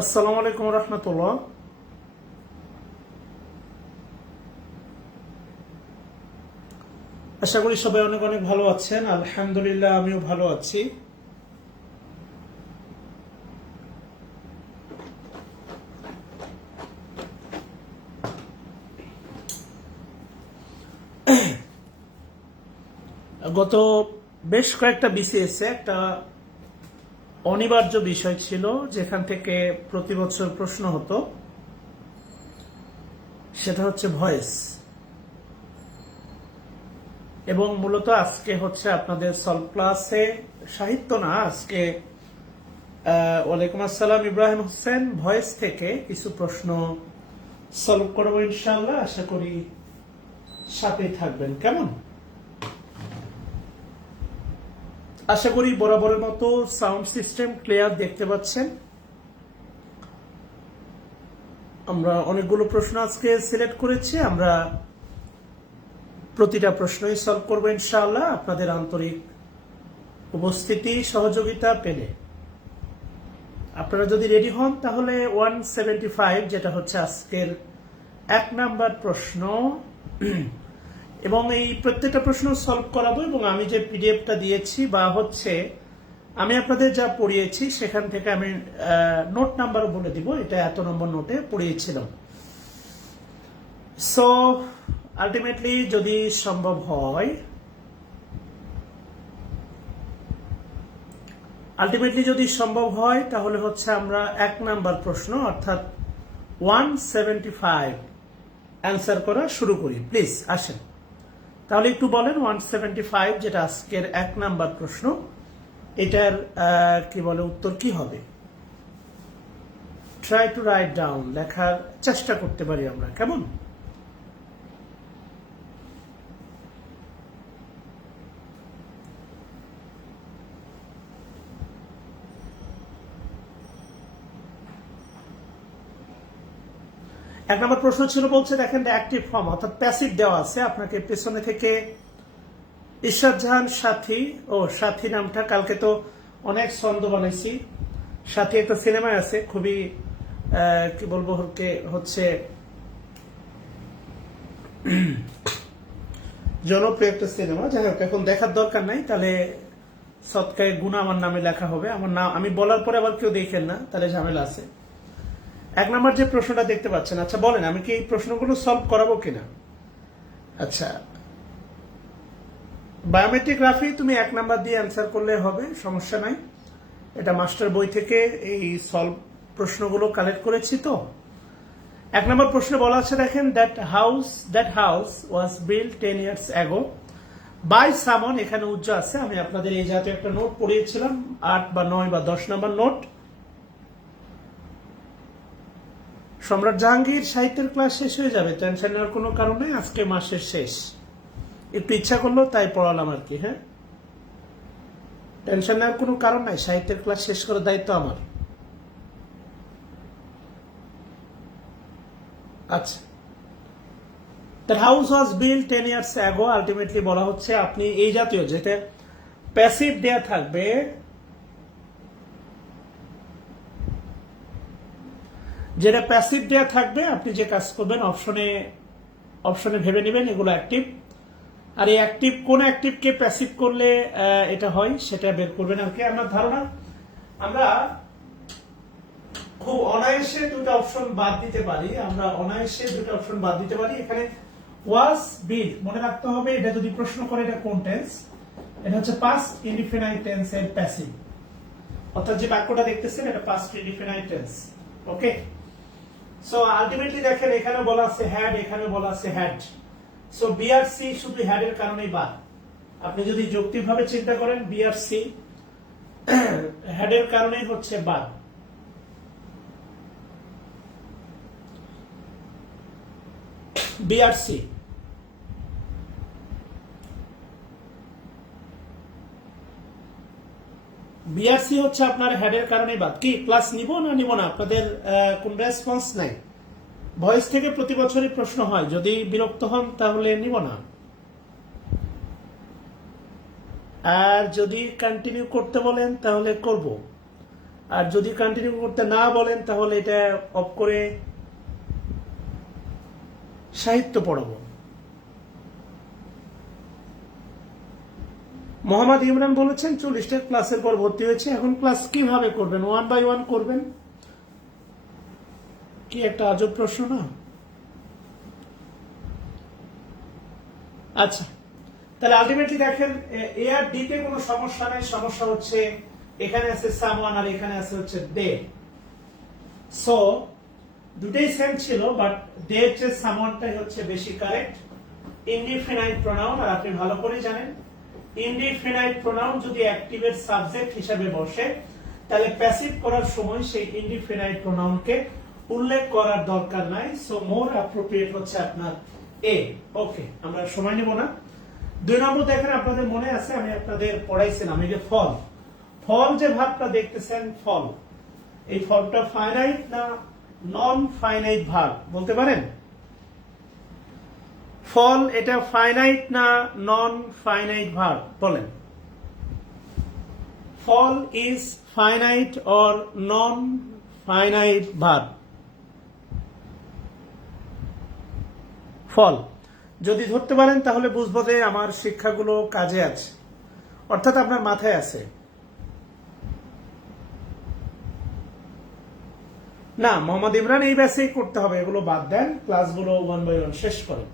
আসসালামু আলাইকুম রহমতুল্লাহ। আশা করি সবাই অনেক অনেক ভালো আছেন। আলহামদুলিল্লাহ, আমিও ভালো আছি। গত বেশ কয়েকটা বিসিএস একটা অনিবার্য বিষয় ছিল, যেখান থেকে প্রতি বছর প্রশ্ন হতো, সেটা হচ্ছে ভয়েস। এবং মূলত আজকে হচ্ছে আপনাদের সলভ ক্লাসে সাহিত্য না, আজকে ওয়ালাইকুম আসসালাম ইব্রাহিম হোসেন, ভয়েস থেকে কিছু প্রশ্ন সলভ করবো ইনশাআল্লাহ। আশা করি সাথেই থাকবেন। কেমন? আশা করি বরাবরের মতো সাউন্ড সিস্টেম ক্লিয়ার দেখতে পাচ্ছেন। আমরা অনেকগুলো প্রশ্ন আজকে সিলেক্ট করেছি, আমরা প্রতিটা প্রশ্নই সলভ করবো ইনশাআল্লাহ আপনাদের আন্তরিক উপস্থিতি সহযোগিতা পেলে। আপনারা যদি রেডি হন তাহলে 175 যেটা হচ্ছে আজকের 1 নাম্বার প্রশ্ন, এবং এই প্রত্যেকটা প্রশ্ন সলভ করাবো। এবং আমি যে পিডিএফটা দিয়েছি বা হচ্ছে আমি আপনাদের যা পড়িয়েছি সেখান থেকে আমি নোট নাম্বারও বলে দিব, এটা এত নম্বর নোটে পড়িয়েছিলাম। সো আলটিমেটলি যদি সম্ভব হয় তাহলে হচ্ছে আমরা 1 নাম্বার প্রশ্ন অর্থাৎ 175 অ্যান্সার করা শুরু করি। প্লিজ আসেন। তাহলে একটু বলেন 175 যেটা আজকের 1 নাম্বার প্রশ্ন, এটার কি বলে উত্তর কি হবে? ট্রাই টু রাইট ডাউন, লেখার চেষ্টা করতে পারি আমরা। কেমন? এক নম্বর প্রশ্ন ছিল, বলছে দেখেন অ্যাক্টিভ ফর্ম অর্থাৎ প্যাসিভ দেওয়া আছে আপনাকে পেছনে থেকে। ইশরাত জাহান সাথী, সাথী নামটা কালকে তো অনেক ছন্দ বানাইছি। সাথী একটা সিনেমায় আছে, খুবই কি বলবো হচ্ছে জনপ্রিয় একটা সিনেমা। যাই হোক, এখন দেখার দরকার নাই, তাহলে সৎকায় গুণা আমার নামে লেখা হবে। আমার নাম আমি বলার পরে আবার কেউ দেখেন না, তাহলে ঝামেলা আছে। 1 নম্বর যে প্রশ্নটা দেখতে পাচ্ছেন, আচ্ছা বলেন আমি কি এই প্রশ্নগুলো সলভ করাবো কিনা? আচ্ছা, বায়োমেট্রিগ্রাফি তুমি 1 নাম্বার দিয়ে অ্যান্সার করলে হবে, সমস্যা নাই। এটা মাস্টার বই থেকে এই সলভ প্রশ্নগুলো কালেক্ট করেছি। তো 1 নম্বর প্রশ্নে বলা আছে দেখেন, that house was build 10 years ago by Saman. এখানে উজ্জ্ব আছে, আমি আপনাদের এই জাতীয় একটা নোট পড়িয়েছিলাম, 8 বা 9 বা 10 নম্বর নোট। সম্রাট জাহাঙ্গীর সাহিত্যের ক্লাস শেষ হয়ে যাবে, টেনশন নেওয়ার কোনো কারণ নেই। আজকে মাসের শেষ, একটু ইচ্ছা করলো তাই পড়ালাম আর কি। হ্যাঁ, টেনশন নেওয়ার কোনো কারণ নাই, সাহিত্যের ক্লাস শেষ করার দায়িত্ব আমার। আচ্ছা, the house was build 10 years ago, ultimately বলা হচ্ছে আপনি এই জাতীয় যেটা প্যাসিভ দেয়া থাকবে, আপনি যে কাজ করবেন অপশনে ভেবে নেবেন এগুলো অ্যাক্টিভ। আর এই অ্যাক্টিভ কোন অ্যাক্টিভকে প্যাসিভ করলে এটা হয় সেটা বের করবেন আর কি। আমার ধারণা আমরা খুব অনায়াসে দুটো অপশন বাদ দিতে পারি। এখানে ওয়াজ বিল্ড মনে রাখতে হবে, এটা যদি প্রশ্ন করে এটা কোন টেন্স, এটা হচ্ছে পাস্ট ইনডিফিনাইট টেন্স এর প্যাসিভ, অর্থাৎ যে বাক্যটা দেখতেছেন এটা past indefinite tense. Okay, so ultimately দেখেন এখানে বলা আছে হ্যাড, এখানে বলা আছে হ্যাড। সো বি আর সি শুধু হ্যাড এর কারণেই বাদ। আপনি যদি যৌক্তিকভাবে চিন্তা করেন, বি আর সি হ্যাড এর কারণেই হচ্ছে বাদ। বিআরসি হচ্ছে আপনার হেডের কারণে বাদ। কি ক্লাস নিব না আপনাদের কোন রেসপন্স নাই? ভয়েস থেকে প্রতি বছরই প্রশ্ন হয়, যদি বিরক্ত হন তাহলে নিব না। আর যদি কন্টিনিউ করতে বলেন তাহলে করব, আর যদি কন্টিনিউ করতে না বলেন তাহলে এটা অফ করে সাহিত্য পড়াবো। মোহাম্মদ ইমরান বলেছেন 40টা ক্লাসের পর ভর্তি হয়েছে, এখন ক্লাস কিভাবে করবেন? 1 বাই 1 করবেন? কি একটা আজব প্রশ্ন না? আচ্ছা, তাহলে আলটিমেটলি দেখেন এ আর ডি তে কোনো সমস্যা নেই, সমস্যা হচ্ছে এখানে আছে সামওয়ান আর এখানে আছে হচ্ছে দে। সো দুটেই সেম ছিল, বাট দে এর চেয়ে সামওয়ানটাই হচ্ছে বেশি কারেক্ট। ইনডিফিনাইট প্রোনাউন, আর আপনি ভালো করে জানেন ইনডিফিনাইট প্রোনাউন যদি অ্যাক্টিভের সাবজেক্ট হিসেবে বসে তাহলে প্যাসিভ করার সময় সেই ইনডিফিনাইট প্রোনাউনকে উল্লেখ করার দরকার নাই। সো মোর অ্যাপ্রোপ্রিয়েট হচ্ছে আপনার এ। ওকে, আমরা সময় নেব না। 2 নম্বর দেখেন, আপনাদের মনে আছে আমি আপনাদের পড়াইছিলাম এই যে ফল, ফল যে ভাবটা দেখতেছেন ফল, এই ফলটা ফাইনাইট না নন ফাইনাইট ভাব বলতে পারেন? ফল এটা ফাইনাইট না নন ফাইনাইট ভার্ব বলেন? Fall is finite or non finite verb? Fall যদি ধরতে পারেন তাহলে বুঝবো যে আমার শিক্ষাগুলো কাজে আছে, অর্থাৎ আপনার মাথায় আছে। না, মোহাম্মদ ইমরান এই ব্যাচেই করতে হবে, এগুলো বাদ দেন, ক্লাসগুলো 1 বাই 1 শেষ করেন।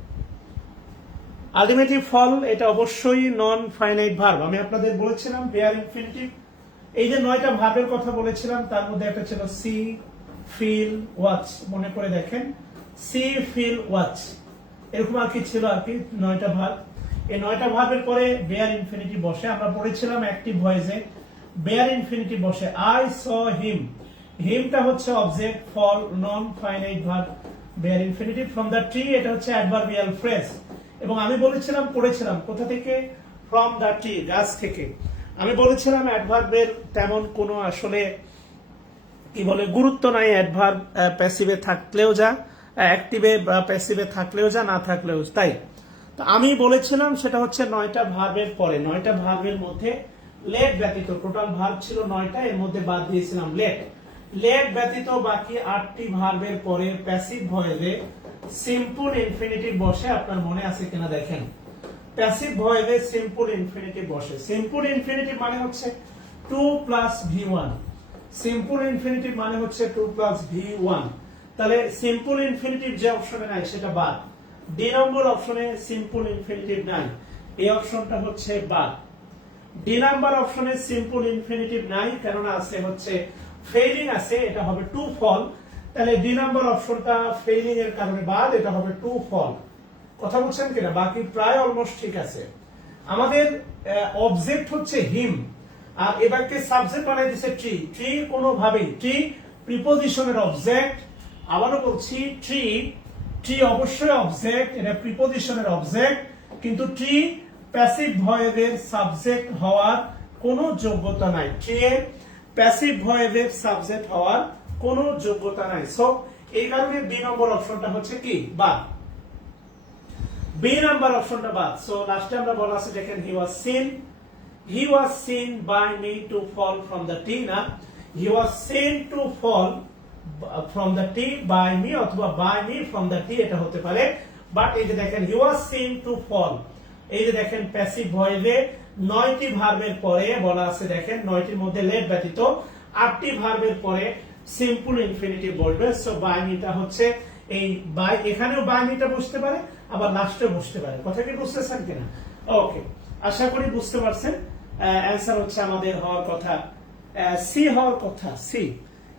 আলটিমেটলি ফল এটা অবশ্যই নন ফাইনাইট ভার্ব। আমি আপনাদের বলেছিলাম বেয়ার ইনফিনিটিভ, এই যে 9টা ভার্বের কথা বলেছিলাম তার মধ্যে একটা ছিল সি, ফিল, ওয়াচ। মনে করে দেখেন, সি, ফিল, ওয়াচ, এরকম আর কি ছিল আর কি 9টা ভার্ব। এই 9টা ভার্বের পরে বেয়ার ইনফিনিটিভ বসে। আমরা পড়েছিলাম অ্যাক্টিভ ভয়েসে বেয়ার ইনফিনিটিভ বসে আই স হিম, হিমটা হচ্ছে অবজেক্ট, ফল non finite verb bare infinitive. From the tree এটা হচ্ছে অ্যাডভার্বিয়াল ফ্রেজ, এবং আমি বলেছিলাম পড়েছিলাম কোথা থেকে, ফ্রম দ্য ট্রি, গাছ থেকে। আমি বলেছিলাম অ্যাডভার্বের তেমন কোনো আসলে কি বলে গুরুত্ব নাই, অ্যাডভার্ব প্যাসিভে থাকলেও যা, অ্যাক্টিভে বা প্যাসিভে থাকলেও যা, না থাকলেও তাই। তো আমি বলেছিলাম সেটা হচ্ছে 9টা ভার্বের পরে, 9টা ভার্বের মধ্যে লেট ব্যতীত, টোটাল ভার্ব ছিল 9টা, এর মধ্যে বাদ দিয়েছিলাম লেট। লেট ব্যতীত বাকি 8টি ভার্বের পরে প্যাসিভ ভয়েসে সিম্পল ইনফিনিটিভ বসে। আপনার মনে আছে কিনা দেখেন, প্যাসিভ ভয়েসে সিম্পল ইনফিনিটিভ বসে। সিম্পল ইনফিনিটিভ মানে হচ্ছে 2 প্লাস V1, সিম্পল ইনফিনিটিভ মানে হচ্ছে 2 প্লাস V1। তাহলে সিম্পল ইনফিনিটিভ যে অপশনে নাই সেটা বাদ। ডি নম্বর অপশনে সিম্পল ইনফিনিটিভ নাই, এই অপশনটা হচ্ছে বাদ। ডি নাম্বার অপশনে সিম্পল ইনফিনিটিভ নাই, কেননা আছে হচ্ছে ফেইলিং আছে, এটা হবে টু ফল। তাহলে ডি নাম্বার অপশনটা ফেইলিং এর কারণে বাদ, এটা হবে টু ফল। কথা বলছেন কিনা? বাকি প্রায় অলমোস্ট ঠিক আছে। আমাদের অবজেক্ট হচ্ছে হিম, আর এবারকে সাবজেক্ট বানাই দিছে ট্রি। ট্রি কোনোভাবেই, ট্রি প্রিপোজিশনের অবজেক্ট। আবারও বলছি, ট্রি, ট্রি অবশ্যই অবজেক্ট, এটা প্রিপোজিশনের অবজেক্ট, কিন্তু ট্রি প্যাসিভ ভয়েসের সাবজেক্ট হওয়ার কোনো যোগ্যতা নাই। ট্রি এর প্যাসিভ ভয়েসের সাবজেক্ট হওয়ার কোনো যোগ্যতা নাই। সো এই কারণে বি নম্বর অপশনটা হচ্ছে কি বাদ, বি নাম্বার অপশনটা বাদ। সো লাস্টে আমরা বলা আছে দেখেন, he was seen by me to fall from the tree, না he was seen to fall from the tree by me, অথবা by me from the tree, এটা হতে পারে। বাট এই যে দেখেন হি ওয়াজ সিন টু ফল, এই যে দেখেন প্যাসিভ ভয়েসে 9টি ভার্বের পরে বলা আছে, দেখেন 9টির মধ্যে লেট ব্যতীত 8টি ভার্বের পরে সিম্পল ইনফিনিটিভ বসবে। সো বাই মিটা হচ্ছে এই বাই, এখানেও বাই মিটা বসতে পারে, আবার লাস্টে বসতে পারে। কথা কি বুঝতেছেন কিনা? ওকে, আশা করি বুঝতে পারছেন। অ্যান্সার হচ্ছে আমাদের হওয়ার কথা সি, হওয়ার কথা সি।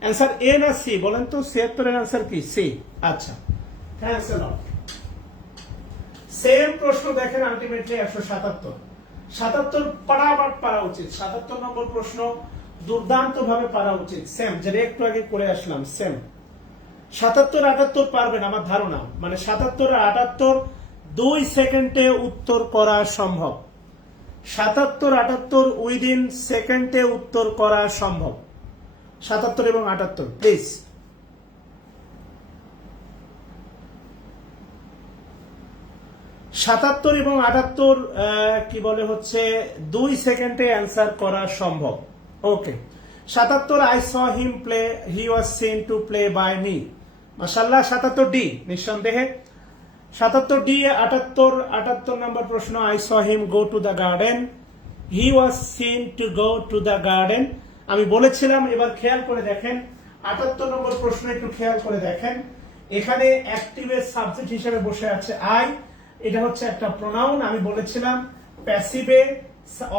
অ্যান্সার এ না সি বলেন তো? 76 এর অ্যান্সার কি? সি। আচ্ছা, থ্যাঙ্কস আ লট। সেম প্রশ্ন দেখেন আলটিমেটলি 177 পারাবার পারা উচিত। 77 নম্বর প্রশ্ন দুর্দান্ত ভাবে পারা উচিত। সেম যেটা একটু আগে করে আসলাম, সেম 77 78 পারবেন আমার ধারণা, মানে 77 আর 78 2 সেকেন্ডে উত্তর করা সম্ভব। 77 78 উইদিন সেকেন্ডে উত্তর করা সম্ভব। 77 এবং 78 প্লিজ। 77 এবং 78 কি বলে হচ্ছে 2 সেকেন্ডে অ্যান্সার করা সম্ভব। Okay, 77 I saw him play, he was seen to play by me. মাশাআল্লাহ, 77 ডি নিঃসন্দেহে 77 ডি। 78 নম্বর প্রশ্ন, I saw him go to the garden, he was seen to go to the garden. আমি বলেছিলাম, এবার খেয়াল করে দেখেন 78 নম্বর প্রশ্ন, একটু খেয়াল করে দেখেন, এখানে অ্যাক্টিভের সাবজেক্ট হিসেবে বসে আছে আই, এটা হচ্ছে একটা প্রোনাউন। আমি বলেছিলাম প্যাসিভে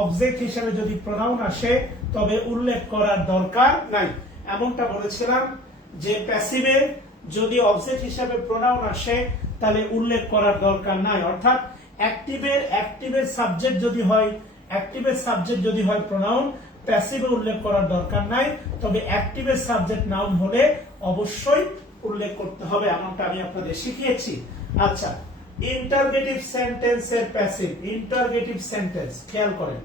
অবজেক্ট হিসেবে যদি প্রোনাউন আসে তবে উল্লেখ করার দরকার নাই, এমনটা বলেছিলাম যে প্যাসিভে যদি অবজেক্ট হিসেবে প্রোনাউন আসে তাহলে উল্লেখ করার দরকার নাই। অর্থাৎ অ্যাক্টিভের সাবজেক্ট যদি হয় প্রোনাউন, প্যাসিভে উল্লেখ করার দরকার নাই, তবে অ্যাক্টিভের সাবজেক্ট নাউন হলে অবশ্যই উল্লেখ করতে হবে, এমনটা আমি আপনাদের শিখিয়েছি। আচ্ছা, ইন্টারগেটিভ সেন্টেন্সের প্যাসিভ, ইন্টারগেটিভ সেন্টেন্স খেয়াল করেন,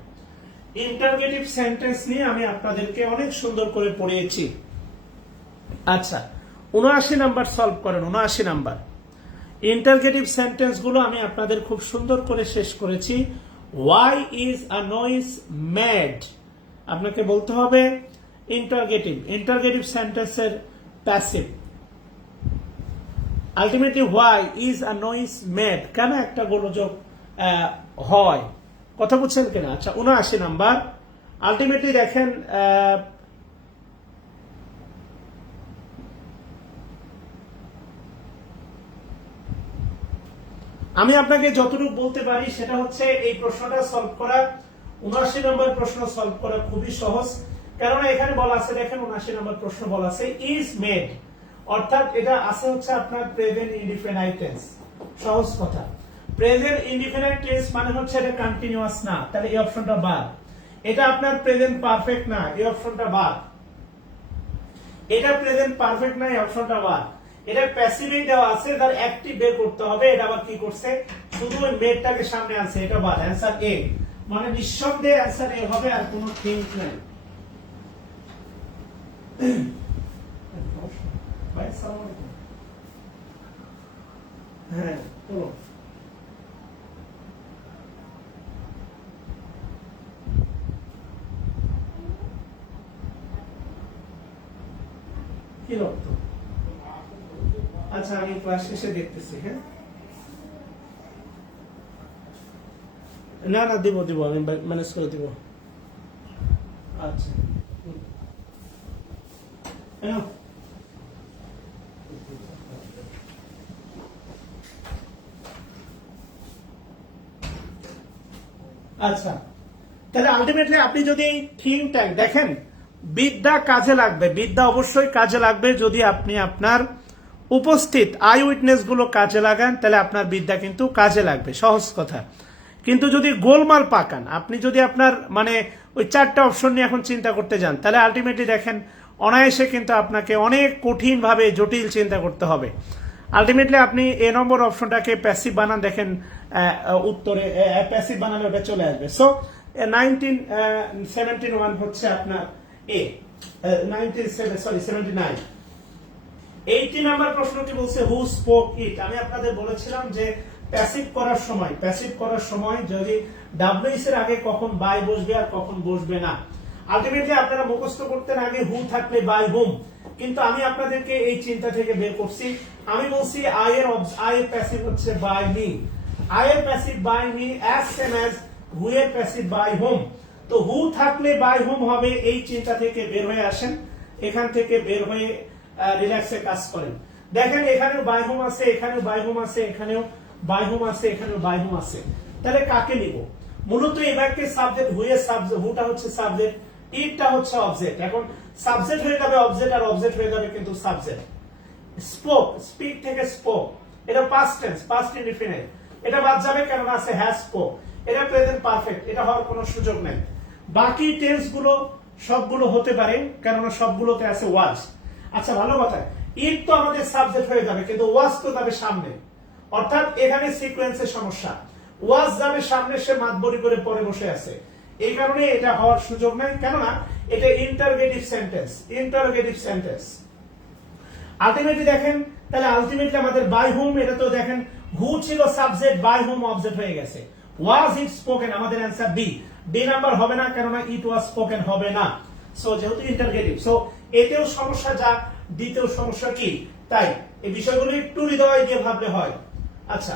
ইন্টারগেটিভ সেন্টেন্স নিয়ে আমি আপনাদেরকে অনেক সুন্দর করে পড়িয়েছি। আচ্ছা, 79 নাম্বার সলভ করেন, 79 নাম্বার ইন্টারগেটিভ সেন্টেন্স গুলো আমি আপনাদের খুব সুন্দর করে শেষ করেছি। Why is a noise mad, আপনাকে বলতে হবে ইন্টারগেটিভ সেন্টেন্সের passive. Ultimately why is a noise made, কেন একটা গোলযোগ হয়, কথা বুঝছেন কিনা? আচ্ছা, 79 নাম্বার আলটিমেটলি দেখেন, আমি আপনাকে যতটুকু বলতে পারি সেটা হচ্ছে এই প্রশ্নটা সলভ করা, 79 নম্বর প্রশ্ন সলভ করা খুবই সহজ। কেননা এখানে বলা আছে, দেখেন 79 নম্বর প্রশ্ন বলা আছে ইজ মেড, অর্থাৎ এটা আছে হচ্ছে আপনার প্রেজেন্ট ইনডিফিনাইট টেন্স। সহজ কথা, প্রেজেন্ট ইনডিফিনাইট টেন্স মানে হচ্ছে এটা কন্টিনিউয়াস না, তাহলে এই অপশনটা বাদ। এটা আপনার প্রেজেন্ট পারফেক্ট না, এই অপশনটা বাদ। এটা প্রেজেন্ট পারফেক্ট না, এই অপশনটা বাদ। এটা প্যাসিভে দেওয়া আছে, তার অ্যাক্টিভ বের করতে হবে, এটা আবার কি করছে, শুধু ওই মেডটাকে সামনে আনছে, এটা বাদ। অ্যান্সার এ, মানে নিঃসন্দেহে অ্যান্সার এ হবে, আর কোনো থিঙ্ক নাই। ভাই আসসালামু আলাইকুম। হ্যাঁ বলো। কি রক্ত? আচ্ছা, আমি ক্লাস শেষে দেখতেছি। হ্যাঁ, না না, দিব আমি ম্যানেজ করে দিব। আচ্ছা, আচ্ছা, তাহলে আলটিমেটলি আপনি যদি এই থিঙ্ক ট্যাঙ্ক দেখেন, বিদ্যা কাজে লাগবে, বিদ্যা অবশ্যই কাজে লাগবে যদি আপনি আপনার উপস্থিত আই উইটনেস গুলো কাজে লাগান, তাহলে আপনার বিদ্যা কিন্তু কাজে লাগবে, সহজ কথা। কিন্তু যদি গোলমাল পাকান, আপনি যদি আপনার মানে ওই 4টা অপশন নিয়ে এখন চিন্তা করতে যান, তাহলে আলটিমেটলি দেখেন অনায়াসে কিন্তু আপনাকে অনেক কঠিন ভাবে জটিল চিন্তা করতে হবে। আলটিমেটলি আপনি এ নম্বর অপশনটাকে প্যাসিভ বানান, দেখেন উত্তরে প্যাসিভ বানালে ওটা চলে আসবে। সো 1971 হচ্ছে আপনার এ, 79। 80 নাম্বার প্রশ্নটি বলছে হু স্পোক ইট। আমি আপনাদের বলেছিলাম যে প্যাসিভ করার সময় যদি ডাব্লিউএস এর আগে কখন বাই বসবে আর কখন বসবে না। আলটিমেটলি আপনারা মুখস্থ করতেন আগে হু থাকলে বাই হুম, কিন্তু আমি আপনাদেরকে এই চিন্তা থেকে বের করছি। আমি বলছি আই এর প্যাসিভ হচ্ছে বাই মি, আই এর passive by me as same as who এর প্যাসিভ বাই হুম। তো হু থাকলে বাই হুম হবে, এই চিন্তা থেকে বের হয়ে আসেন, এখান থেকে বের হয়ে রিল্যাক্সে কাজ করেন। দেখেন এখানেও বাই হোম আছে, এখানেও বাই হোম আছে, এখানেও বাই হোম আছে, এখানেও বাই হোম আছে, তাহলে কাকে নিব? মূলত এবারকে সাবজেক্ট, হুটা হচ্ছে সাবজেক্ট, ইটটা হচ্ছে অবজেক্ট। এখন সাবজেক্ট হয়ে যাবে অবজেক্ট, আর অবজেক্ট হয়ে যাবে কিন্তু সাবজেক্ট। স্পিক থেকে স্পোক, এটা পাস্ট টেন্স, পাস্ট ইনডিফিনাইট, এটা বাদ যাবে কারণ আছে হ্যাজ স্পোক। এটা প্রেজেন্ট পারফেক্ট, এটা হওয়ার কোনো সুযোগ নেই। বাকি টেন্স গুলো সবগুলো হতে পারে, কেননা সবগুলোতে আছে ওয়াজ। আচ্ছা, ভালো কথা, ইট তো আমাদের সাবজেক্ট হয়ে যাবে, কিন্তু ওয়াজ তো যাবে সামনে, অর্থাৎ এখানে সিকোয়েন্সের সমস্যা। ওয়াজ যাবে সামনে, সে মাতবরি করে পরে বসে আছে, এই কারণে এটা হওয়ার সুযোগ নাই, কেননা এটা ইন্টারগেটিভ সেন্টেন্স। আলটিমেটলি দেখেন, তাহলে আলটিমেটলি আমাদের বাই হোম, এটা তো দেখেন হু ছিল সাবজেক্ট, বাই হোম অবজেক্ট হয়ে গেছে। ওয়াজ ইট স্পোকেন, আমাদের অ্যান্সার ডি। ডি নাম্বার হবে না, কেননা ইট ওয়াজ স্পোকেন হবে না। সো যেহেতু ইন্টারগেটিভ, সো এতেও সমস্যা যা ডিতেও সমস্যা কি, তাই এই বিষয়গুলো একটু হৃদয় দিয়ে ভাবলে হয়। আচ্ছা,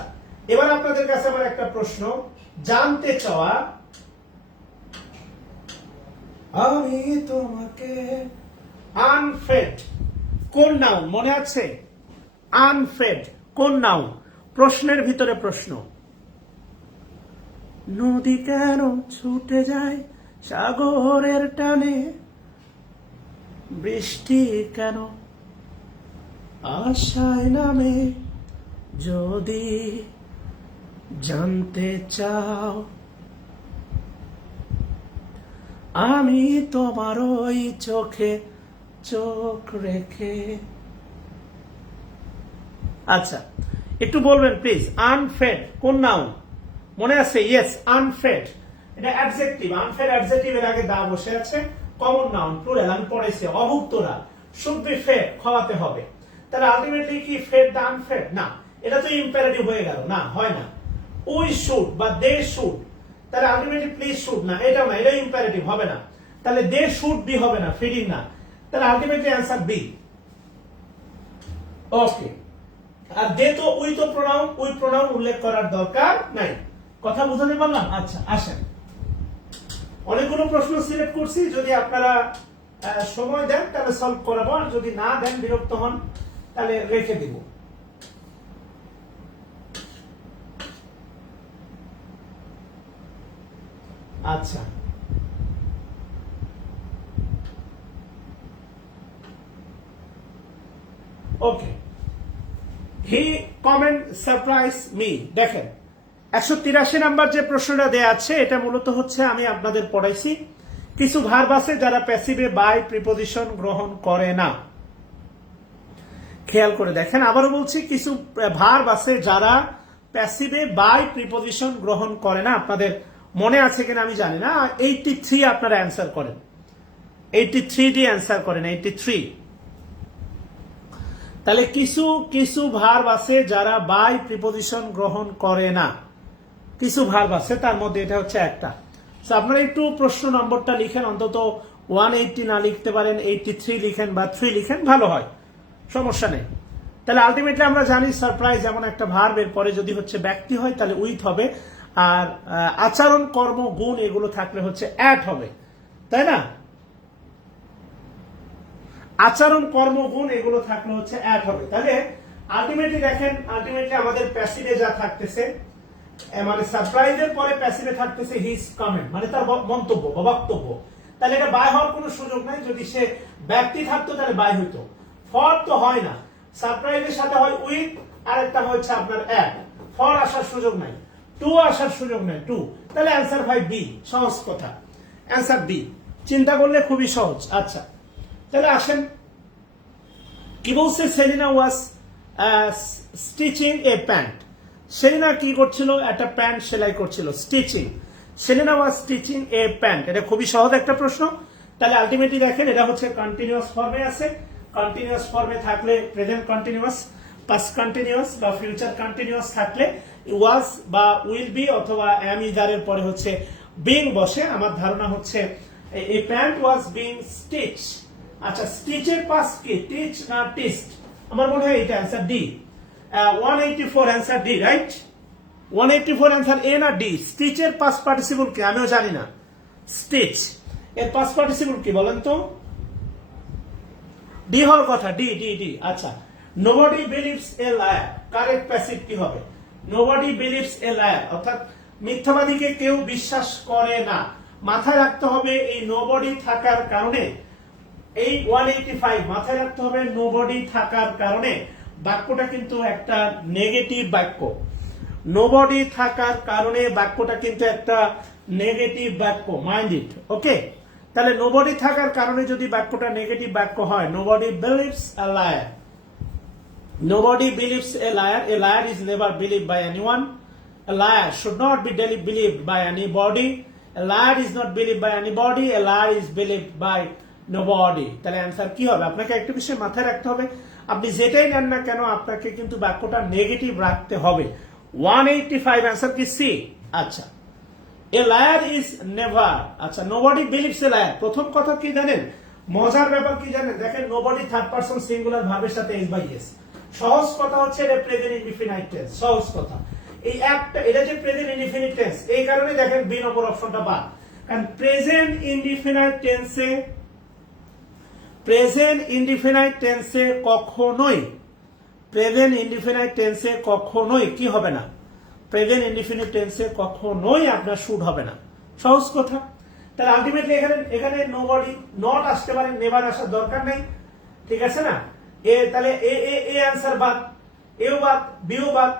এবার আপনাদের কাছে আমার একটা প্রশ্ন, জানতে চাওয়া, আমি তোমাকে আনফেড কোন নাউন মনে আছে? আনফেড কোন নাউন? প্রশ্নের ভিতরে প্রশ্ন। নদী কেন ছুটে যায় সাগরের টানে, বৃষ্টি কেন আশায় নামে, যদি জানতে চাও আমি তোমার ওই চোখে চোখ রেখে। আচ্ছা, একটু বলবেন প্লিজ, আনফেড কোন নাউন মনে আছে? ইয়েস, আনফেড এটা অ্যাডজেক্টিভ। আনফেড অ্যাডজেক্টিভ, এর আগে দা বসে আছে, কমন নাউন প্লুরাল, আমি পড়েছি। অভুক্তরা শুড বি ফেড, খাওয়াতে হবে। তাহলে আলটিমেটলি কি ফেড দা আনফেড? না, এটা তো ইম্পারেটিভ হয়ে গেল, না হয় না। উই শুড বা দে শুড, তাহলে আলটিমেটলি প্লিজ শুড না, এটাও না, এটা ইম্পারেটিভ হবে না। তাহলে দে শুড বি হবে না, ফিডিং না, তাহলে আলটিমেটলি অ্যান্সার বি। ওকে, আর দে তো উই তো প্রোনাউন, উই প্রোনাউন উল্লেখ করার দরকার নাই। কথা বুঝাতে পারলাম? আচ্ছা আসেন, অনেকগুলো প্রশ্ন সিলেক্ট করছি, যদি আপনারা সময় দেন তাহলে সলভ করাবো, আর যদি না দেন বিরক্ত হন তাহলে রেখে দিব। আচ্ছা, ওকে, হি কমেন্ট সারপ্রাইজ মি। দেখেন 183 নাম্বার যে প্রশ্নটা দেয়া আছে, এটা মূলত হচ্ছে আমি আপনাদের পড়াইছি কিছু ভার্ব আছে যারা প্যাসিভে বাই প্রিপোজিশন গ্রহণ করে না। খেয়াল করে দেখেন, আবারও বলছি, কিছু ভার্ব আছে যারা প্যাসিভে বাই প্রিপোজিশন গ্রহণ করে না। আপনাদের মনে আছে কিনা আমি জানি না। 83 আপনারা অ্যান্সার করেন, 83 দিয়ে অ্যান্সার করেন, 83। তাহলে কিছু কিছু ভার্ব আছে যারা বাই প্রিপোজিশন গ্রহণ করে না, কিছু ভার্ব আছে, তার মধ্যে এটা হচ্ছে একটা। আপনারা একটু প্রশ্ন নম্বরটা লিখেন, অন্তত 180 না লিখতে পারেন 83 লিখেন বা 3 লিখেন, ভালো হয়, সমস্যা নেই। তাহলে আলটিমেটলি আমরা জানি সারপ্রাইজ এমন একটা ভার্ব, এর পরে যদি হচ্ছে ব্যক্তি হয় তাহলে উইথ হবে, আর আচরণ কর্ম গুণ এগুলো থাকলে হচ্ছে অ্যাট হবে, তাই না? আচরণ কর্ম গুণ এগুলো থাকলে হচ্ছে অ্যাট হবে। তাহলে আলটিমেটলি দেখেন, আলটিমেটলি আমাদের প্যাসিভে যা থাকতেছে, মানে সারপ্রাইজের পরে প্যাসিভে থাকতেছে হিজ কমেন্ট, মানে তার মন্তব্য বা বক্তব্য। তাহলে এটা বাই হওয়ার কোনো সুযোগ নাই। যদি সে ব্যক্তি থাকতো তাহলে বাই হইতো। ফর তো হয় না, সারপ্রাইজের সাথে হয় উইথ, আর একটা হচ্ছে আপনার অ্যাট। ফর আসার সুযোগ নাই, টু আসার সুযোগ নাই, টু। তাহলে অ্যান্সার ভাই বি, সহজ কথা, অ্যান্সার বি। চিন্তা করলে খুবই সহজ। আচ্ছা, তাহলে আসেন, কি বলছে? সেলিনা ওয়াজ স্টিচিং এ প্যান্ট। সেলিনা কি করছিল? একটা প্যান্ট সেলাই করছিল, স্টিচিং। সেলিনা ওয়াজ স্টিচিং এ প্যান্ট, এটা খুবই সহজ একটা প্রশ্ন। তাহলে আলটিমেটলি দেখেন, এটা হচ্ছে কন্টিনিউয়াস ফর্মে আছে। কন্টিনিউয়াস ফর্মে থাকলে প্রেজেন্ট কন্টিনিউয়াস, পাস্ট কন্টিনিউয়াস বা ফিউচার কন্টিনিউয়াস থাকলে ওয়াজ বা উইল বি অথবা অ্যাম ইদারের পরে হচ্ছে বিং বসে। আমার ধারণা হচ্ছে এ প্যান্ট ওয়াজ বিং স্টিচ। আচ্ছা, স্টিচের পাস্ট কি, টিচ না টিস্ট? আমার মনে হয় এটা answer D. 184 answer D, right? 184 answer A না ডি? স্টিচের পাস্ট পার্টিসিপল কি আমিও জানি না। স্টিচ এর পাস্ট পার্টিসিপল কি বলেন তো? ডি হওয়ার কথা, ডি ডি ডি। আচ্ছা, nobody believes a liar, correct passive কি হবে? নোবডি বিলিভস এ লায়ার, অর্থাৎ মিথ্যাবাদীকে কেউ বিশ্বাস করে না। মাথায় রাখতে হবে এই নোবডি থাকার কারণে, এই 185 মাথায় রাখতে হবে নোবডি থাকার কারণে বাক্যটা কিন্তু একটা নেগেটিভ বাক্য। নোবডি থাকার কারণে বাক্যটা কিন্তু একটা নেগেটিভ বাক্য, মাইন্ড ইট। ওকে, তাহলে নোবডি থাকার কারণে যদি বাক্যটা নেগেটিভ বাক্য হয়, nobody believes a liar. Nobody believes a liar, a liar is never believed by anyone, a liar should not be believed by anybody, a liar is not believed by anybody, a liar is believed by nobody। তাহলে answer কি হবে? আপনাকে একটা বিষয় মাথায় রাখতে হবে, আপনি যেটাই নেন না কেন আপনাকে কিন্তু বাক্যটা নেগেটিভ রাখতে হবে। 185 অ্যান্সার কি সি। আচ্ছা, এ লায়ার ইজ নেভার, আচ্ছা নোবডি বিলিভস এ লায়ার। প্রথম কথা কি জানেন, মজার ব্যাপার কি জানেন, দেখেন নোবডি থার্ড পারসন সিঙ্গুলার ভার্বের সাথে এস বাই এস। সহজ কথা হচ্ছে এটা প্রেজেন্ট ইনডিফিনাইট টেন্স, সহজ কথা। এই একটা এটা যে প্রেজেন্ট ইনডিফিনিট টেন্স, এই কারণে দেখেন বি নম্বর অপশনটা বাদ। কারণ প্রেজেন্ট ইনডিফিনাইট টেন্সে কখনোই কি হবে না, প্রেজেন্ট ইনডিফিনিট টেন্সে কখনোই আপনার শুড হবে না। সহজ কথা। তাহলে আলটিমেটলি এখানে নোবডি, নট আসতে পারে, নেভার আসার দরকার নেই, ঠিক আছে না। তাহলে এ অ্যান্সার বাদ, এও বাদ, বিও বাদ।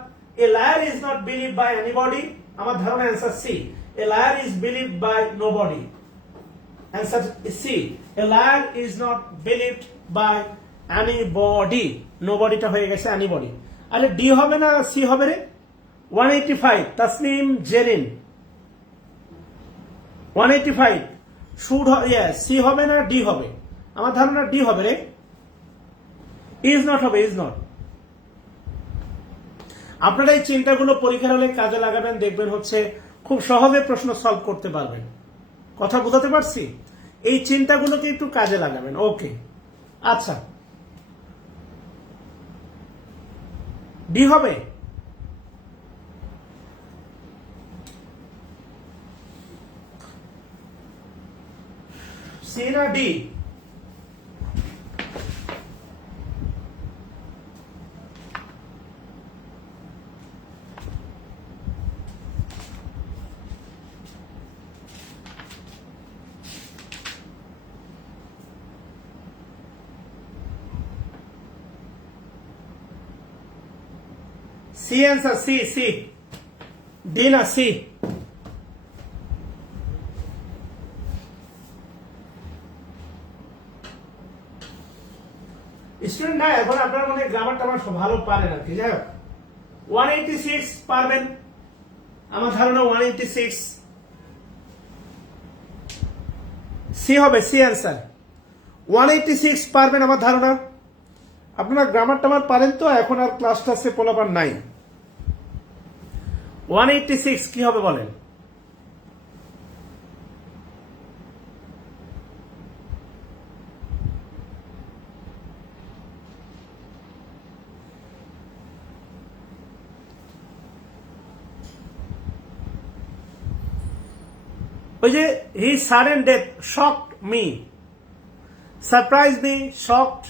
A liar is not believe by anybody, আমার ধারণা answer C. A liar is believe by nobody, answer C. A liar is not believed by anybody, নোবডিটা হয়ে গেছে এনিবডি। আরে ডি হবে না সি হবে রে। 185 তাসনিম জেরিন, 185 শুড সি হবে না ডি হবে, আমার ধারণা ডি হবে রে। ইজ নট হবে, ইজ নট। আপনারা এই চিন্তাগুলো পরীক্ষার হলে কাজে লাগাবেন, দেখবেন হচ্ছে খুব সহজে প্রশ্ন সলভ করতে পারবেন। কথা বোঝাতে পারছি? এই চিন্তাগুলোকে একটু কাজে লাগাবেন। ওকে, আচ্ছা ডি হবে। সি না D? C answer, C C, D না সি। স্টুডেন্ট না, এখন আপনার মনে গ্রামার টামার ভালো পারেন আর কি। যাই হোক 186 পারবেন, আমার ধারণা 186 সি হবে, সি অ্যান্সার। 186 পারবেন আমার ধারণা। আপনারা গ্রামার টামার পারেন তো, এখন আর ক্লাস টাসে পোলাপান নাই। 186 কি হবে বলেন? ওই যে he sudden death shocked me, surprise me, shocked.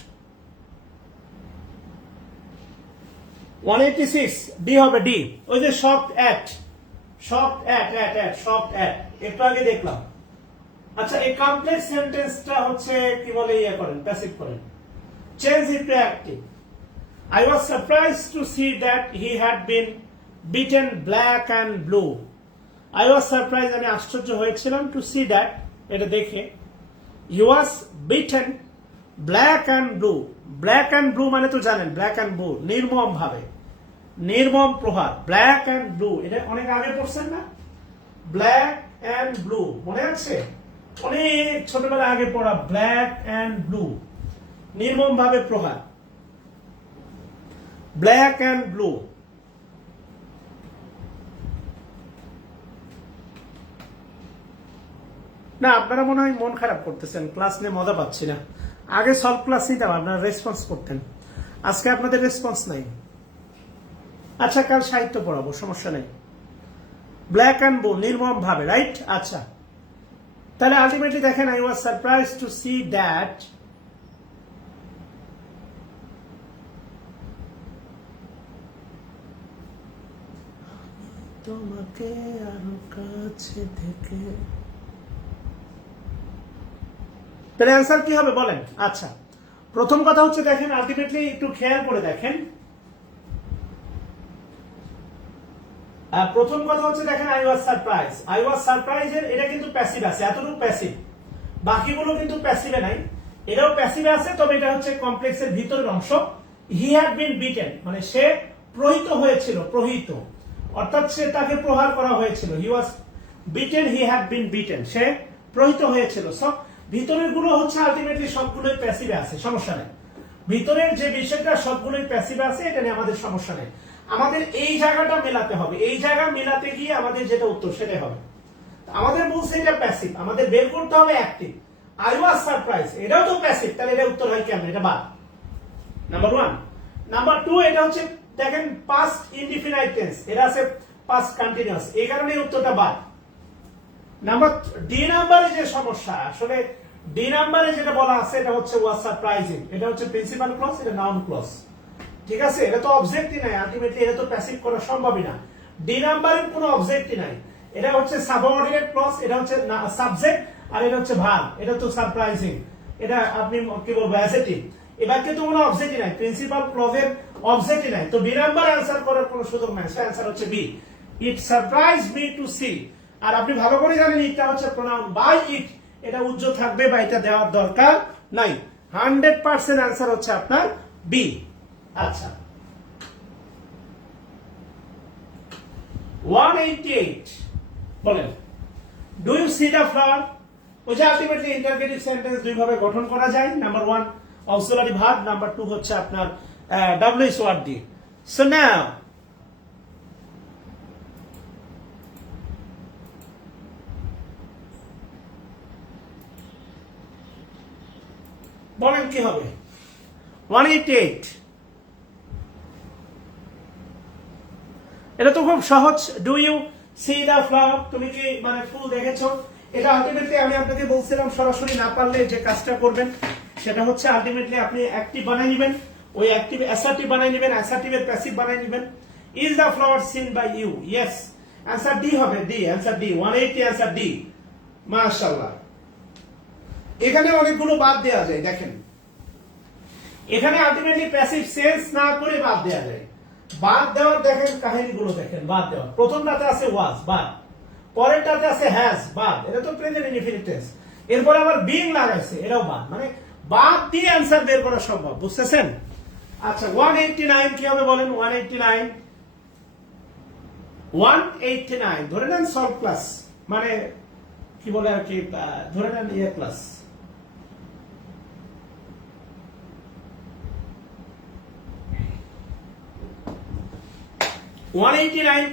186 D হবে, ডি। ওই যে শকড অ্যাট, একটু আগে দেখলাম। আচ্ছা, এই কমপ্লেক্স সেন্টেন্সটা হচ্ছে কি বলে, ইয়ে করেন, প্যাসিভ করেন, change it to active. I was surprised to see that he had been beaten black and blue. I was surprised, আমি আশ্চর্য হয়েছিলাম, to see that, এটা দেখে। He was beaten black and blue. Black and blue মানে তো জানেন, black and blue নির্মম ভাবে, নির্মম প্রহার। black and blue এটা অনেক আগে পড়ছেন না, black and blue মনে আছে? অনেক ছোটবেলা আগে পড়া, black and blue নির্মম ভাবে প্রহার, black and blue। না, আপনারা মনে হয় মন খারাপ করতেছেন, ক্লাস নিয়ে মজা পাচ্ছি না। আগে সব ক্লাস নিতাম, আপনারা রেসপন্স করতেন, আজকে আপনাদের রেসপন্স নাই। আচ্ছা, কাল সাহিত্য পড়াবো, সমস্যা নেই। ব্ল্যাক অ্যান্ড ব্লু নির্মম ভাবে, রাইট? আচ্ছা, তাহলে আলটিমেটলি দেখেন, I was surprise to see that তোমাকে আরো কাছে থেকে, তাহলে অ্যান্সার কি হবে বলেন? আচ্ছা, প্রথম কথা হচ্ছে দেখেন, আলটিমেটলি একটু খেয়াল করে দেখেন, প্রথম কথা হচ্ছে দেখেন, আই ওয়াজ সারপ্রাইজ এর এটা কিন্তু প্যাসিভ আছে, এতটুকু প্যাসিভ, বাকিগুলো কিন্তু প্যাসিভে নাই। এটাও প্যাসিভে আছে, তবে এটা হচ্ছে কমপ্লেক্সের ভিতরের অংশ। হি হ্যাড বিন বিটেন মানে সে প্রহিত হয়েছিল, প্রহিত অর্থাৎ সে তাকে প্রহার করা হয়েছিল। He was beaten, he had been beaten, সে প্রহিত হয়েছিল। সব ভিতরের গুলো হচ্ছে আলটিমেটলি সবগুলোই প্যাসিভে আছে, সমস্যা নেই। ভিতরের যে বিষয়টা সবগুলোই প্যাসিভে আছে, এটা নিয়ে আমাদের সমস্যা নেই। আমাদের এই জায়গাটা মেলাতে হবে, এই জায়গা মেলাতে গিয়ে আমাদের যেটা উত্তর সেটাই হবে। আমাদের বলছে এটা প্যাসিভ, আমাদের বের করতে হবে অ্যাক্টিভ। আই ওয়াজ সারপ্রাইজ, এটাও তো প্যাসিভ, তাহলে এটা উত্তর হয় কেমন? এটা বাদ। নাম্বার 1। নাম্বার 2, এটা হচ্ছে দেখেন পাস্ট ইনডিফিনাইট টেন্স, এটা আছে পাস্ট কন্টিনিউয়াস, এই কারণে উত্তরটা বাদ। নাম্বার ডি নাম্বারে যে সমস্যা, আসলে ডি নাম্বারে যেটা বলা আছে এটা হচ্ছে ওয়াজ সারপ্রাইজিং, এটা হচ্ছে প্রিন্সিপাল ক্লজ, এটা নাউন ক্লজ, ঠিক আছে? এটা তো অবজেক্টই নাই, আলটিমেটলি এটা তো প্যাসিভ করা সম্ভবই না। ডি নাম্বারের কোনো অবজেক্টই নাই, এটা হচ্ছে সাবঅর্ডিনেট ক্লজ, এটা হচ্ছে সাবজেক্ট, আর এটা হচ্ছে ভার্ব, এটা তো সারপ্রাইজিং, এটা আপনি কি বলবো অ্যাডজেক্টিভ। এবার কিন্তু কোনো অবজেক্টই নাই, প্রিন্সিপাল ক্লজের অবজেক্টই নাই, তো ডি নাম্বার অ্যানসার করার কোনো সুযোগ নাই, সো অ্যানসার হচ্ছে B, it surprise me to C. আর আপনি ভালো করে জানেন এটা হচ্ছে প্রোনাউন বাই ইট, এটা উজ্জ্বল থাকবে বা এটা দেওয়ার দরকার নাই। 100% অ্যানসার হচ্ছে আপনার বি। আচ্ছা, 188 বলেন, do you see the flower? ওই যে আলটিমেটলি ইন্টারগেটিভ সেন্টেন্স দুই ভাবে গঠন করা যায়। নাম্বার 1 অক্সিলারি ভার্ব, নাম্বার 2 হচ্ছে আপনার ডাব্লিউএস ওয়ার্ড দিয়ে। সো নাও বলেন কি হবে? 188, এটা তো খুব সহজ। Do you see the flower, তুমি কি মানে ফুল দেখেছো? এটা আলটিমেটলি আমি আপনাকে বলছিলাম সরাসরি না পারলে যে কাজটা করবেন সেটা হচ্ছে আলটিমেটলি আপনি অ্যাক্টিভ বানাই নেবেন, ওই অ্যাক্টিভ অ্যাসার্টিভ বানাই নেবেন, অ্যাসার্টিভের প্যাসিভ বানাই নেবেন। Is the flower seen by you? Yes, answer D হবে, D, answer D, 180 answer D. মাশাআল্লাহ, এখানে অনেকগুলো বাদ দেওয়া যায়, দেখেন এখানে আলটিমেটলি প্যাসিভ সেন্স না করে বাদ দেওয়া যায়। বাদ দেওয়ার দেখেন কাহিনীগুলো দেখেন, বাদ দেওয়ার প্রথমটাতে আছে ওয়াজ, বাদ, পরেরটাতে আছে হ্যাজ, বাদ, এটা তো প্রেজেন্ট ইনডিফিনিট টেন্স, এরপরে আবার বিং লাগাইছে, এটাও বাদ, মানে বাদ দিয়ে অ্যানসার বের করা সম্ভব, বুঝতেছেন? আচ্ছা, 189 কি হবে বলেন? 189 ধরে নেন সলভ ক্লাস, মানে কি বলে আর কি, ধরে নেন ইয়ে ক্লাস।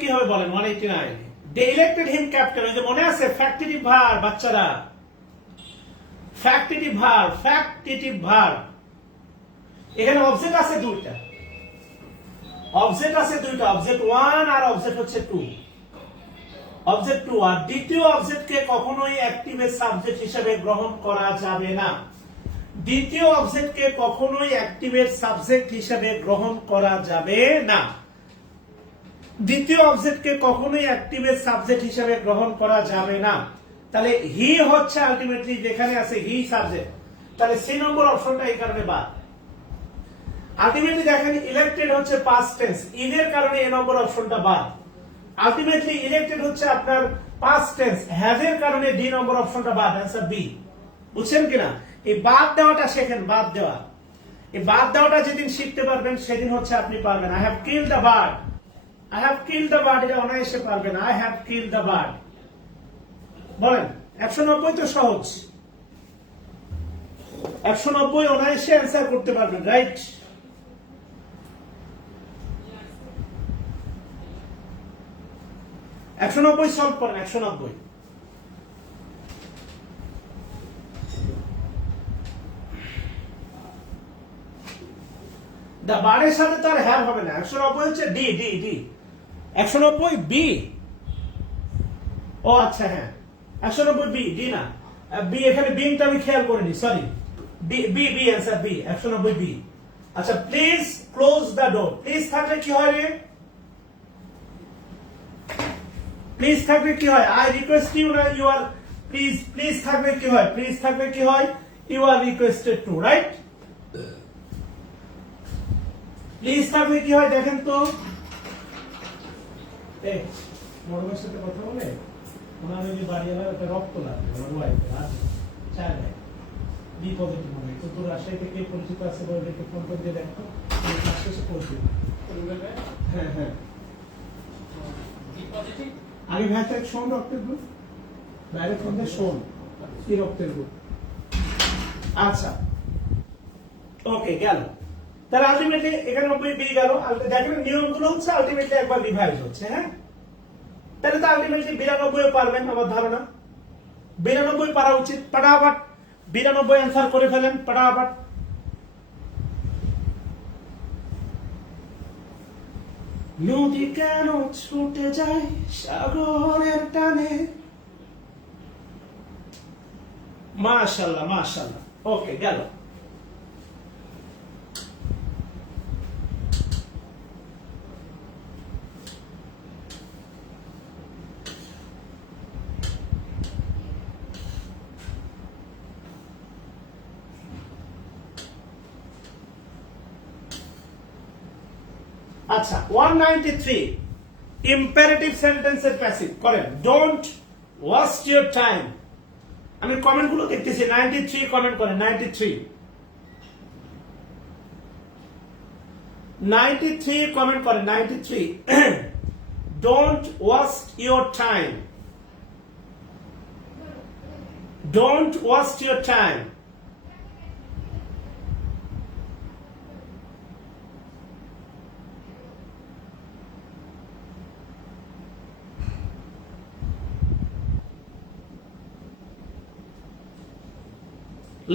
কি হবে বলেন? 189 they elected him captain, ওই যে মনে আছে ফ্যাক্টিটিভ ভার্ব বাচ্চারা, ফ্যাক্টিটিভ ভার্ব, এখানে অবজেক্ট আছে দুইটা, অবজেক্ট 1 আর অবজেক্ট হচ্ছে 2, অবজেক্ট 2, আর দ্বিতীয় অবজেক্টকে কখনোই অ্যাক্টিভের সাবজেক্ট হিসেবে গ্রহণ করা যাবে না, দ্বিতীয় অবজেক্টকে কখনোই অ্যাক্টিভের সাবজেক্ট হিসেবে গ্রহণ করা যাবে না, দ্বিতীয় অবজেক্টকে কখনোই অ্যাক্টিভের সাবজেক্ট হিসেবে গ্রহণ করা যাবে না। তাহলে হি হচ্ছে আলটিমেটলি যেখানে আছে হি সাবজেক্ট, তাহলে সি নম্বর অপশনটা এই কারণে বাদ। আলটিমেটলি দেখেন ইলেক্টেড হচ্ছে পাস্ট টেন্স, ইদের কারণে এ নম্বর অপশনটা বাদ। আলটিমেটলি ইলেক্টেড হচ্ছে আপনার পাস্ট টেন্স, হ্যাজ এর কারণে ডি নম্বর অপশনটা বাদ, অ্যান্সার বি। বুঝছেন কিনা? এই বাদ দেওয়াটা শেখেন, বাদ দেওয়া, এই বাদ দেওয়াটা যেদিন শিখতে পারবেন সেদিন হচ্ছে আপনি পারবেন। I have killed the bird, I have killed the bird, এটা অনায়াসে পারবেন, I have killed the bird। বলেন 190 তো সহজ, 190 অনায়াসে অ্যান্সার করতে পারবেন, রাইট? একশো 190 সলভ করেন, 190। দা বারের সাথে তো আর হ্যাভ হবে না, 190 হচ্ছে ডি, 190 বি। ও আচ্ছা, হ্যাঁ 190 বি, ডি না, বি, এখানে বিংটা আমি খেয়াল করিনি, sorry, B answer B, 190 B. আচ্ছা, please close the door, please থাকলে কি হয় রে? প্লিজ থাকলে কি হয়? আই রিকোয়েস্ট ইউ, না ইউ আর, প্লিজ থাকলে কি হয়? প্লিজ থাকলে কি হয়? You are requested to, right? Please থাকলে কি হয় দেখেন তো, মরমের সাথে কথা বলে ওনার ওই যে বাড়িওয়ালা ওটা রক্ত লাগবে, ওনার ওয়াইফের আর চায় না, বি পজিটিভ হবে। তো তোর রাজশাহী থেকে পরিচিত আছে বলে ফোন করে দিয়ে দেখো, শেষে পরিচিত। হ্যাঁ, আগে ভাইটা শোন রক্তের গ্রুপ, বাইরে ফোন দিয়ে শোন কি রক্তের গ্রুপ। আচ্ছা, ওকে, গেল। তাহলে আলটিমেটলি এখানে 90 পেয়ে গেল। দেখেন নিয়মগুলো হচ্ছে আলটিমেটলি একবার রিভাইজ হচ্ছে, হ্যাঁ। তাহলে তো আলটিমেটলি 92 পারবেন আমার ধারণা। 92 পারা উচিত। পাটাপাট 92 অ্যান্সার করে ফেলেন পাটাপাট। নদী কেন ছুটে যায় সাগরের টানে। মাশাআল্লাহ মাশাআল্লাহ, ওকে গেল। আচ্ছা 193 ইম্পারেটিভ সেন্টেন্সের প্যাসিভ করেন। Don't waste your time. আমি কমেন্ট গুলো দেখতেছি। 93 কমেন্ট করেন। 93 কমেন্ট করেন। 93 don't waste your time. Don't waste your time.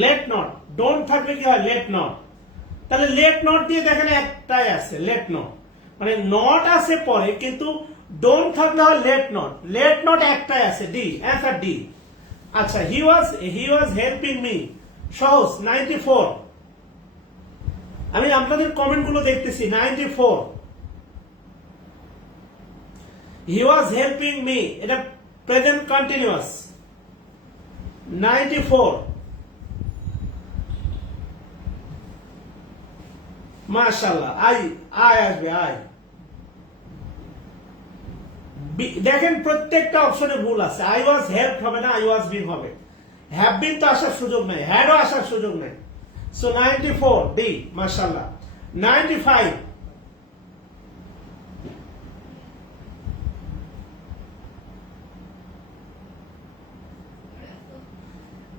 Let not. Don't থাকলে কি হয়? Let not. তাহলে লেট নট দিয়ে দেখেন একটাই আছে, লেট নট। মানে নট আছে পরে, কিন্তু ডোন্ট থাকলে হয় লেট নট। লেট নট একটাই আছে, ডি। Answer D. আচ্ছা হি ওয়াজ হেল্পিং মি। সহজ। 94। আমি আপনাদের কমেন্ট গুলো দেখতেছি। 94 হি ওয়াজ হেল্পিং মি, এটা প্রেজেন্ট কন্টিনিউয়াস। 94 মাশাআল্লাহ। আই আসবে। আই দেখেন প্রত্যেকটা অপশনে ভুল আছে। আই ওয়াজ হেল্প হবে না, আই ওয়াজ বিন হবে। হ্যাভ বিন তো আসার সুযোগ নাই, হ্যাডও আসার সুযোগ নাই। So 94 D. মাশাআল্লাহ। 95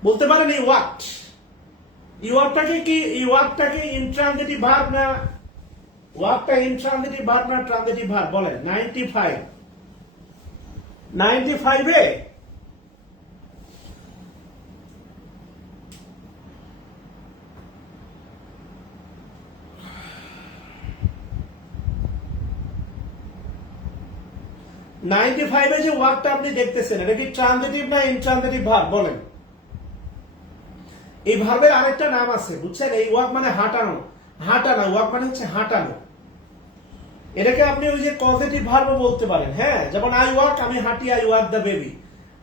বলতে পারেন এই ওয়াক্ট। ইওয়ার্কটাকে কি, ইওয়ার্কটাকে ইন্ট্রানজিটিভ ভার্ব না, ওয়ার্কটা ইন্ট্রানজিটিভ ভার্ব না ট্রানজিটিভ ভার্ব বলেন। 95 এ যে ওয়ার্কটা আপনি দেখতেছেন, এটা কি ট্রানজিটিভ না ইন্ট্রানজিটিভ ভার্ব বলেন। এই ভার্বের আরেকটা নাম আছে বুঝছেন। এই ওয়াক মানে হাঁটানো। হাঁটানো ওয়াক মানে হচ্ছে হাঁটানো। এটাকে আপনি ওই যে পজিটিভ ভার্বও বলতে পারেন, হ্যাঁ। যেমন আই ওয়াক, আমি হাঁটি। আই ওয়াক দ্য বেবি,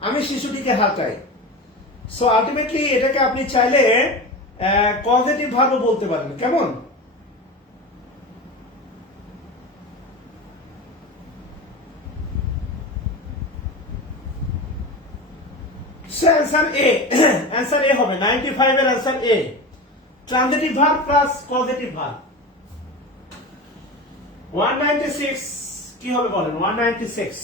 আমি শিশুটিকে হাঁটাই। সো আলটিমেটলি এটাকে আপনি চাইলে পজিটিভ ভার্বও বলতে পারেন। কেমন? অ্যান্সার এ হবে। 95 এর answer A. Transitive verb plus positive verb. 196 কি হবে বলেন। 196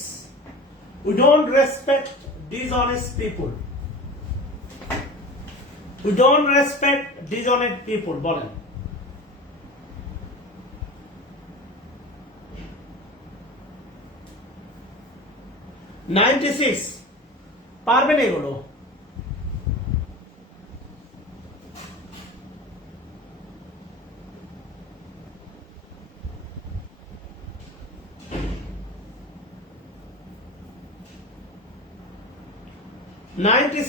we don't respect dishonest people. we don't respect dishonest people বলেন। পারবেন এগুলো। নাইনটি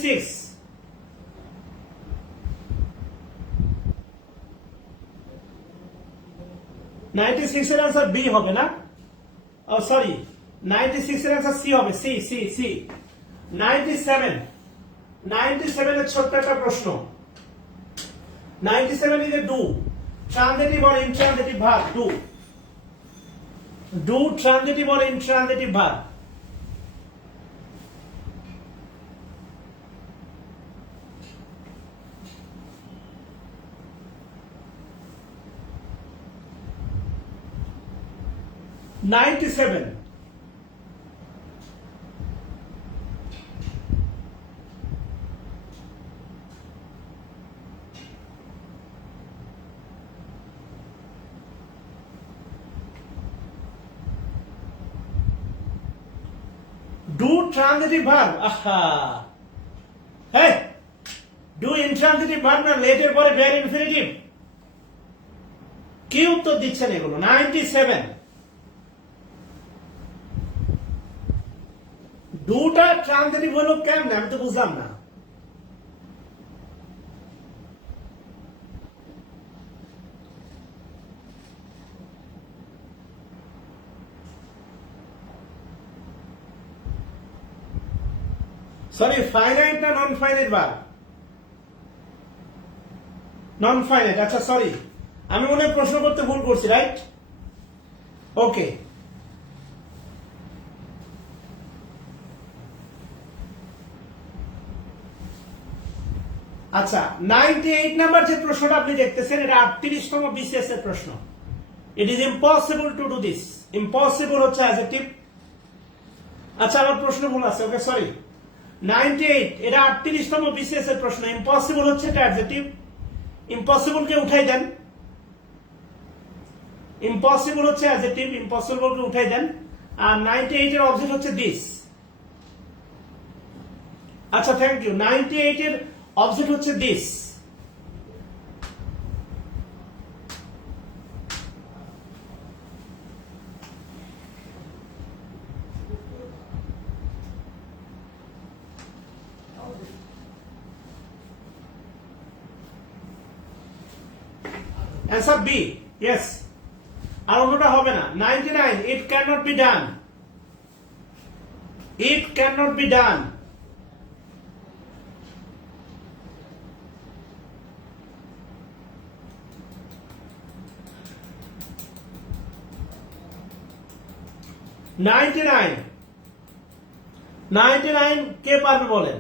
সিক্স এর আনসার বি হবে না, সরি 96 এর আনসার সি হবে। সি সি সি 97 এর ছোট্ট একটা প্রশ্ন। 97 is a do transitive or intransitive verb. Do transitive or intransitive verb. $97 $97 do transitive verb, আহা হ্যাঁ, ডু ইনট্রানজিটিভ ভার্ব না লেটের পরে বেয়ার ইনফিনিটিভ? কি উত্তর দিচ্ছেন এগুলো? 97। ডুটা ট্রানজিটিভ হলো কেমনে আমি তো বুঝলাম না। সরি, ফাইনাইট না নন ফাইনাইট ভার্ব? নন ফাইনাইট, আচ্ছা সরি, আমি মনে হয় প্রশ্ন করতে ভুল করছি, রাইট? ওকে, আচ্ছা 98 নাম্বার যে প্রশ্নটা আপনি দেখতেছেন এটা 38তম বিসিএস এর প্রশ্ন। It is impossible to do this. Impossible হচ্ছে অ্যাডজেক্টিভ। আচ্ছা আমার প্রশ্ন ভুল আছে, ওকে সরি। 98 এটা 38তম বিসিএস এর প্রশ্ন। ইম্পসিবল হচ্ছে এটা অ্যাডজেক্টিভ। ইম্পসিবল কে উঠাই দেন। ইম্পসিবল হচ্ছে অ্যাডজেক্টিভ, ইম্পসিবল কে উঠাই দেন। আর 98 এর অবজেক্ট হচ্ছে দিস। আচ্ছা থ্যাংক ইউ। 98 এর অবজেক্ট হচ্ছে দিস। Answer B, yes. আর অন্যটা হবে না। 99 it can not be done. It can not be done. Ninety nine কে পারবে বলেন?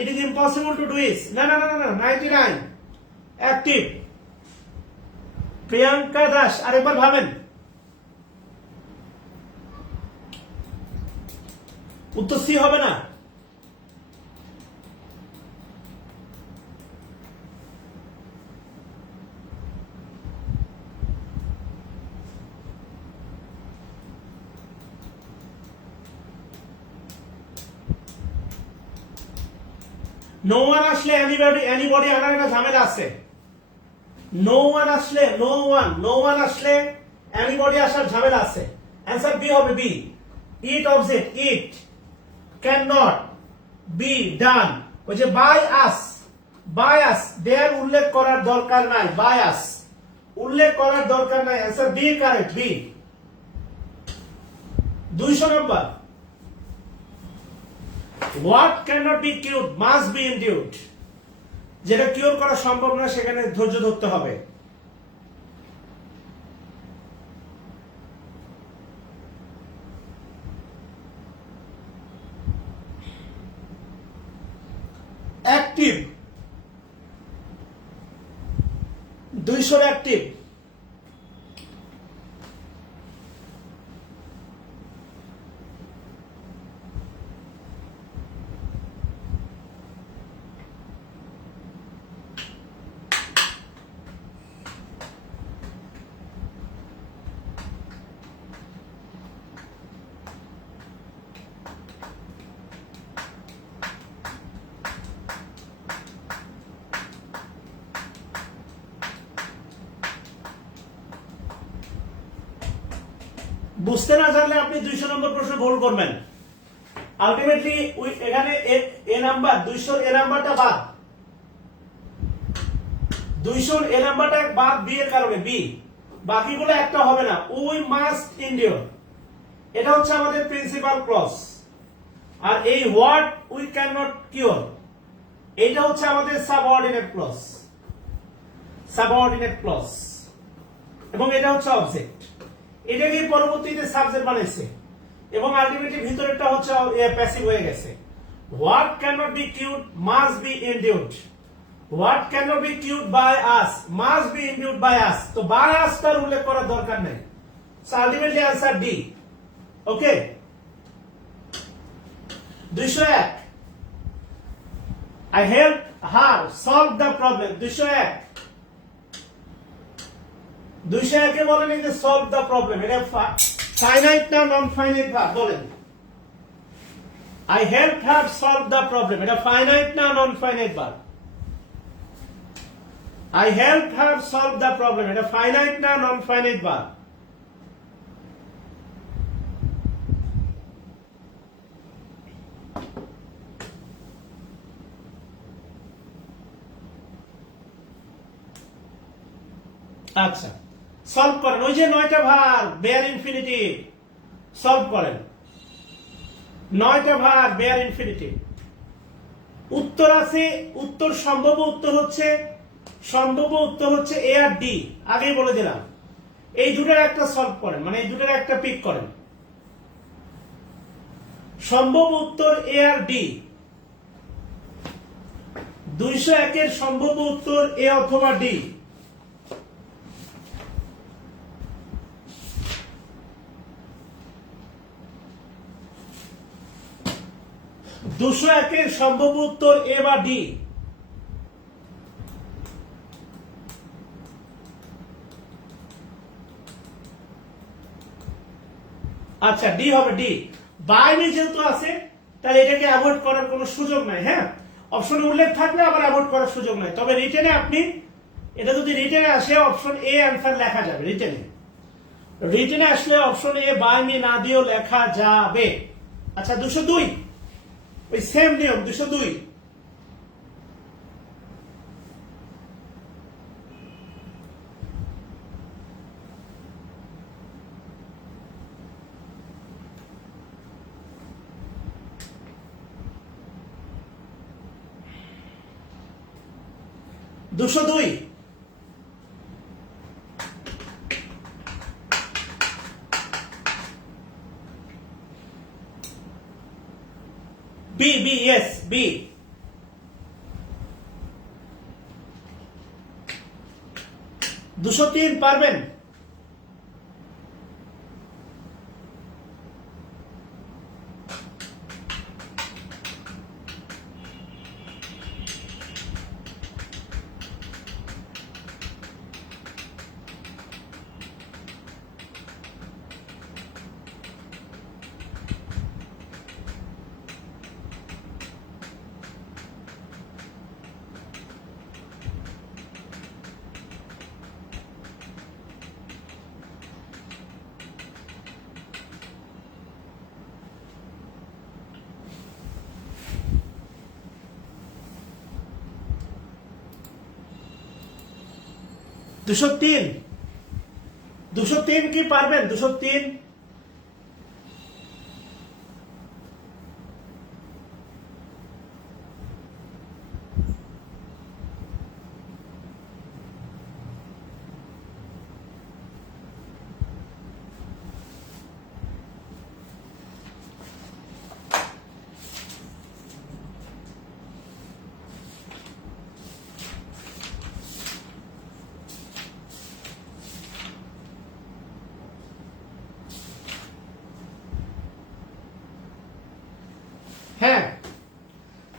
it is impossible to do this. না 99 অ্যাক্টিভ। প্রিয়াঙ্কা দাস আরেকবার ভাবেন। উত্তর সি হবে না? নো ওয়ান আসলে এনিবডি আনার একটা ঝামেলা আছে। নো ওয়ান আসলে নো ওয়ান আসলে এনিবডি আসার ঝামেলা আছে। অ্যান্সার বি হবে, B. It object, it can not be done. ওই যে বাই আস দেয়ার উল্লেখ করার দরকার নাই। বাই আস উল্লেখ করার দরকার নাই। Answer B correct, B. 200 number. What can not be cured must be endured. যেটা কিউর করা সম্ভব না সেখানে ধৈর্য ধরতে হবে। Active 200 active. বুঝতে না জানলে আপনি 200 নম্বর প্রশ্ন ভুল করবেন। আলটিমেটলি এখানে এ নাম্বার 200 এ নাম্বারটা বাদ। 200 এ নাম্বারটা বাদ বি এর কারণে, বি। বাকিগুলো একটা হবে না। উই মাস্ট এনডিওর এটা হচ্ছে আমাদের প্রিন্সিপাল ক্লজ। আর এই what we can not cure এটা হচ্ছে আমাদের সাবঅর্ডিনেট ক্লজ। সাবঅর্ডিনেট ক্লজ এবং এটা হচ্ছে অবজেক্ট। এটাকে পরবর্তীতে সাবজেক্ট বানাইছে এবং আলটিমেটলি ভিতরেরটা হচ্ছে প্যাসিভ হয়ে গেছে। What can not be cured must be endured. What can not be cured by us must be endured by us. তো বাই আস তার উল্লেখ করার দরকার নেই। So ultimately answer D. Okay 201 I helped her solve the problem. 201 201 বলেন এই যে solve দা problem, এটা ফাইনাইট না নন ফাইনাইট ভার্ব বলেন। I helped her solve the problem, এটা ফাইনাইট না নন finite verb? I helped her solve the problem, এটা finite না নন ফাইনাইট ভার্ব? আচ্ছা সলভ করেন, ওই যে 9টা ভার্ব বেয়ার ইনফিনিটিভ, সলভ করেন 9টা ভার্ব বেয়ার ইনফিনিটিভ। উত্তর আছে, উত্তর সম্ভাব্য উত্তর হচ্ছে এ আর ডি, আগেই বলে দিলাম। এই দুটোর একটা সলভ করেন, মানে এই দুটোর একটা পিক করেন। সম্ভব উত্তর এ আর ডি। 201 এর সম্ভাব্য উত্তর এ অথবা ডি। দুশো একের সম্ভাব্য উত্তর এ বা ডি। আচ্ছা ডি হবে, ডি। বাইরে যেহেতু আছে তাহলে এটাকে অ্যাভয়েড করার কোনো সুযোগ নাই। হ্যাঁ, অপশনে উল্লেখ থাকলে আবার অ্যাভয়েড করার সুযোগ নাই, তবে রিটেনে আপনি এটা যদি রিটেনে আসে অপশন এ অ্যান্সার লেখা যাবে। রিটেনে আসলে অপশন এ বাই মি না দিয়েও লেখা যাবে। আচ্ছা 202, ওই সেম নিয়ম 202। B, B, yes B. 203 পারবেন? দুশো তিন কি পারবেন? 203? হ্যাঁ,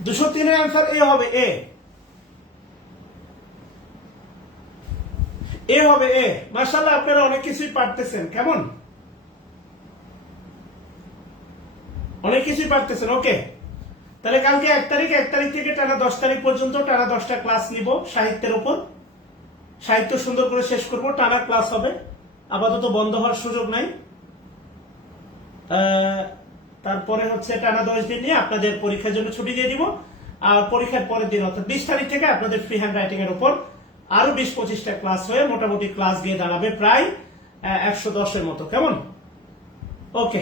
203 এর आंसर এ হবে, এ হবে, এ। মাশাআল্লাহ আপনারা অনেক কিছুই পারতেছেন, কেমন অনেক কিছুই পারতেছেন। ওকে, তাহলে কালকে 1 তারিখ থেকে টানা 10 তারিখ পর্যন্ত টানা 10টা ক্লাস নিব সাহিত্যের উপর। সাহিত্য সুন্দর করে শেষ করব, টানা ক্লাস হবে, আপাতত বন্ধ হওয়ার সুযোগ নাই। তারপরে হচ্ছে টানা 10 দিন নিয়ে আপনাদের পরীক্ষার জন্য ছুটি দিয়ে দিব। আর পরীক্ষার পরের দিন অর্থাৎ 20 তারিখ থেকে আপনাদের ফ্রি হ্যান্ড রাইটিং এর উপর আরো 20-25টা ক্লাস হয়ে মোটামুটি ক্লাস গিয়ে দাঁড়াবে প্রায় 110 এর মতো, কেমন? ওকে।